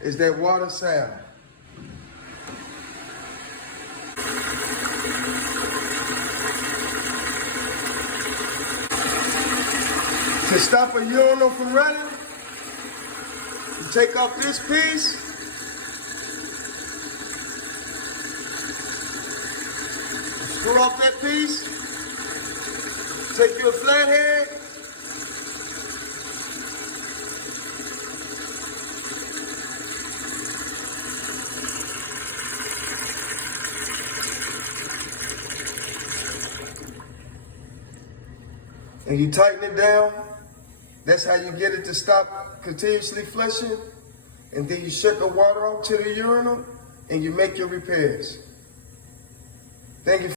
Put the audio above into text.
is that water sound. To stop a urinal from running, you take off this piece, screw off that piece, take your flathead, and you tighten it down. That's how you get it to stop continuously flushing. And then you shut the water off to the urinal and you make your repairs. Thank you.